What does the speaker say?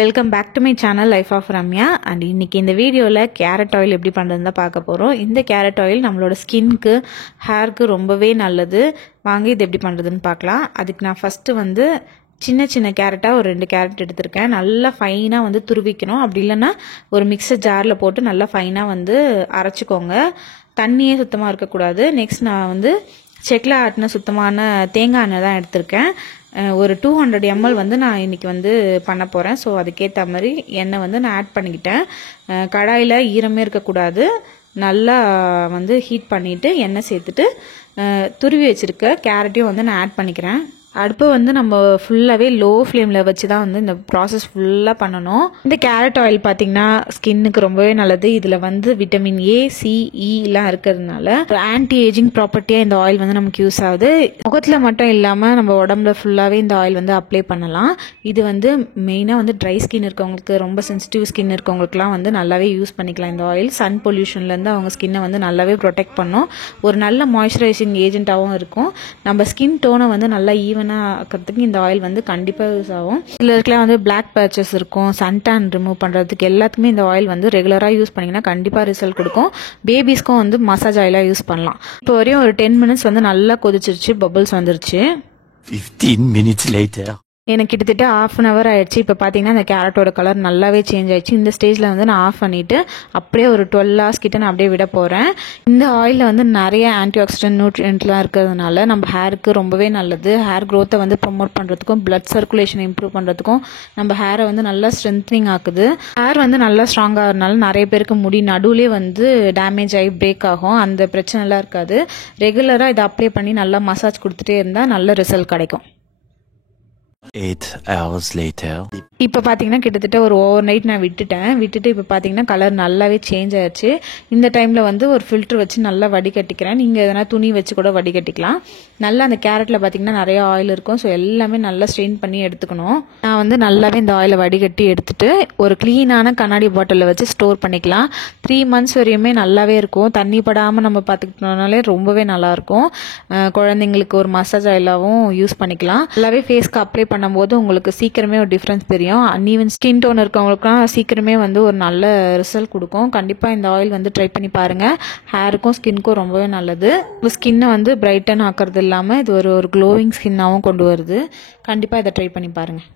Welcome back to my channel life of Ramya. And இன்றைக்கி இந்த வீடியோவில் கேரட் ஆயில் எப்படி பண்ணுறதுன்னு தான் பார்க்க போகிறோம். இந்த கேரட் ஆயில் நம்மளோட ஸ்கின்க்கு ஹேருக்கு ரொம்பவே நல்லது. வாங்க இது எப்படி பண்ணுறதுன்னு பார்க்கலாம். அதுக்கு நான் ஃபஸ்ட்டு சின்ன சின்ன கேரட்டாக ஒரு 2 கேரட் எடுத்திருக்கேன். நல்லா ஃபைனாக துருவிக்கணும். அப்படி இல்லைன்னா ஒரு மிக்சர் ஜாரில் போட்டு நல்லா ஃபைனாக அரைச்சிக்கோங்க. தண்ணியே சுத்தமாக இருக்கக்கூடாது. நெக்ஸ்ட் நான் செக்கில் ஆட்டின சுத்தமான தேங்காய் எண்ணெய் தான் எடுத்திருக்கேன். ஒரு 200 ml நான் இன்றைக்கி பண்ண போகிறேன். ஸோ அதுக்கேற்ற மாதிரி எண்ணெய் நான் ஆட் பண்ணிக்கிட்டேன். கடாயில் ஈரமே இருக்கக்கூடாது. நல்லா ஹீட் பண்ணிவிட்டு எண்ணெய் சேர்த்துட்டு துருவி வச்சுருக்க கேரட்டையும் நான் ஆட் பண்ணிக்கிறேன். அடுப்பு நம்ம ஃபுல்லாகவே லோ ஃப்ளேமில் வச்சு தான் இந்த ப்ராசஸ் ஃபுல்லாக பண்ணணும். இந்த கேரட் ஆயில் பார்த்திங்கன்னா ஸ்கின்னுக்கு ரொம்பவே நல்லது. இதில் விட்டமின் ஏ, சி, இலாம் இருக்கிறதுனால ஒரு ஆன்டி ஏஜிங் ப்ராப்பர்ட்டியாக இந்த ஆயில் நமக்கு யூஸ் ஆகுது. முகத்தில் மட்டும் இல்லாமல் நம்ம உடம்புல ஃபுல்லாகவே இந்த ஆயில் அப்ளை பண்ணலாம். இது மெயினாக ட்ரை ஸ்கின் இருக்கவங்களுக்கு, ரொம்ப சென்சிட்டிவ் ஸ்கின் இருக்கவங்களுக்குலாம் நல்லாவே யூஸ் பண்ணிக்கலாம். இந்த ஆயில் சன் பொல்யூஷன்லேருந்து அவங்க ஸ்கின்னை நல்லாவே ப்ரொடெக்ட் பண்ணும். ஒரு நல்ல மாய்ஸ்சரைசிங் ஏஜென்ட்டாகவும் இருக்கும். நம்ம ஸ்கின் டோனை நல்லா ஆக்கிறதுக்கு இந்த ஆயில் கண்டிப்பாக யூஸ் ஆகும். சிலருக்குலாம் பிளாக் பேச்சஸ் இருக்கும், சன்டான் ரிமூவ் பண்ணுறதுக்கு எல்லாத்துக்குமே இந்த ஆயில் ரெகுலராக யூஸ் பண்ணிங்கன்னா கண்டிப்பாக ரிசல்ட் கொடுக்கும். பேபிஸ்க்கும் மசாஜ் ஆயிலாக யூஸ் பண்ணலாம். இப்போ வரையும் ஒரு 10 minutes நல்லா கொதிச்சிருச்சு, பபிள்ஸ் வந்துருச்சு. 15 minutes later. எனக்கு கிட்டத்தட்ட 1/2 hour ஆயிடுச்சு. இப்போ பார்த்தீங்கன்னா அந்த கேரட்டோட கலர் நல்லாவே சேஞ்ச் ஆயிடுச்சு. இந்த ஸ்டேஜில் நான் ஆஃப் பண்ணிவிட்டு அப்படியே ஒரு 12 hours கிட்ட நான் அப்படியே விட போகிறேன். இந்த ஆயிலில் நிறைய ஆன்டி ஆக்சிடென்ட் நியூட்ரியன்ட்லாம் இருக்கிறதுனால நம்ம ஹேருக்கு ரொம்பவே நல்லது. ஹேர் க்ரோத்தை ப்ரொமோட் பண்ணுறதுக்கும், பிளட் சர்க்குலேஷனை இம்ப்ரூவ் பண்ணுறதுக்கும், நம்ம ஹேரை நல்லா ஸ்ட்ரென்த்னிங் ஆக்குது. ஹேர் நல்லா ஸ்ட்ராங் ஆகிறதுனால நிறைய பேருக்கு முடி நடுவுலேயே டேமேஜ் ஆகி பிரேக் ஆகும். அந்த பிரச்சனைலாம் இருக்காது. ரெகுலராக இதை அப்ளை பண்ணி நல்லா மசாஜ் கொடுத்துட்டே இருந்தால் நல்ல ரிசல்ட் கிடைக்கும். 8 hours later. இப்போ பார்த்தீங்கன்னா கிட்டத்தட்ட ஒரு ஓவர் நைட் நான் விட்டுட்டு இப்போ பார்த்தீங்கன்னா கலர் நல்லாவே சேஞ்ச் ஆயிடுச்சு. இந்த டைமில் ஒரு ஃபில்டர் வச்சு நல்லா வடிகட்டிக்கிறேன். நீங்கள் எதனா துணி வச்சு கூட வடிகட்டிக்கலாம். நல்லா அந்த கேரட்டில் பார்த்தீங்கன்னா நிறைய ஆயில் இருக்கும். ஸோ எல்லாமே நல்லா ஸ்ட்ரெயின் பண்ணி எடுத்துக்கணும். நான் நல்லாவே இந்த ஆயிலை வடிகட்டி எடுத்துட்டு ஒரு க்ளீனான கண்ணாடி பாட்டிலில் வச்சு ஸ்டோர் பண்ணிக்கலாம். 3 months வரையுமே நல்லாவே இருக்கும். தண்ணி படாமல் நம்ம பார்த்துக்கிட்டோம்னாலே ரொம்பவே நல்லாயிருக்கும். குழந்தைங்களுக்கு ஒரு மசாஜ் ஆயிலாகவும் யூஸ் பண்ணிக்கலாம். நல்லாவே ஃபேஸ்க்கு அப்ளை பண்ணும்போது உங்களுக்கு சீக்கிரமே ஒரு டிஃப்ரென்ஸ் தெரியும். அன்ஈவன் ஸ்கின் டோன் இருக்கவங்களுக்குலாம் சீக்கிரமே ஒரு நல்ல ரிசல்ட் கொடுக்கும். கண்டிப்பாக இந்த ஆயில் ட்ரை பண்ணி பாருங்கள். ஹேருக்கும் ஸ்கின்னுக்கும் ரொம்பவே நல்லது. உங்கள் ஸ்கின்னை பிரைட்டன் ஆக்கிறது இல்லாமல் இது ஒரு க்ளோவிங் ஸ்கின்னாகவும் கொண்டு வருது. கண்டிப்பாக இதை ட்ரை பண்ணி பாருங்கள்.